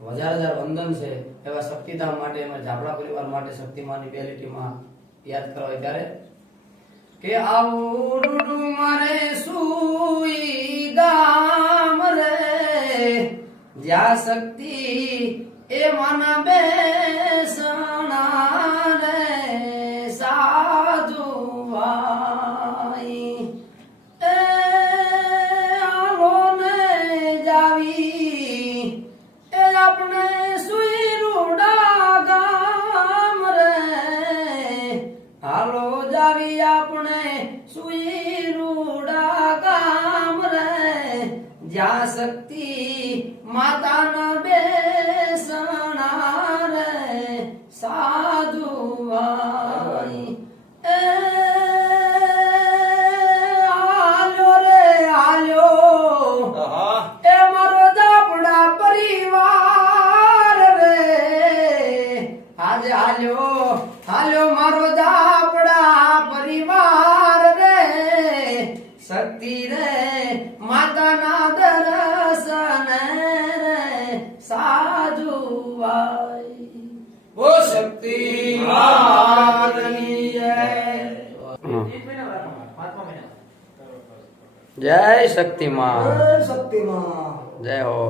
હજાર હજાર વંદન છે એવા શક્તિધામ માટે એમાં ઝાપડા પરિવાર માટે શક્તિમાની બેલિટીમાં યાદ કરવા ત્યારે કે આવું રૂડું મારે સુઈ ગામ રે જ્યાં શક્તિ એ માના બેસણા રે સાધુ ભાઈ એ આવો ને જાવી એ આપણે સુઈ રૂડા ગામ રે હાલો જાવી આપણે સુઈ રૂડા ગામ રે જ્યાં શક્તિ માતાના બેસણા રે સાધુ ભાઈ એ આલ્યો રે આલ્યો એ મારો ઝાપડા પરિવાર રે આજે આલ્યો આલ્યો મારો ઝાપડા પરિવાર રે શક્તિ રે માતાના દર્શન રે સાધુ ભાઈ ઓ શક્તિ માતની જય શક્તિમાં શક્તિમાં જય હો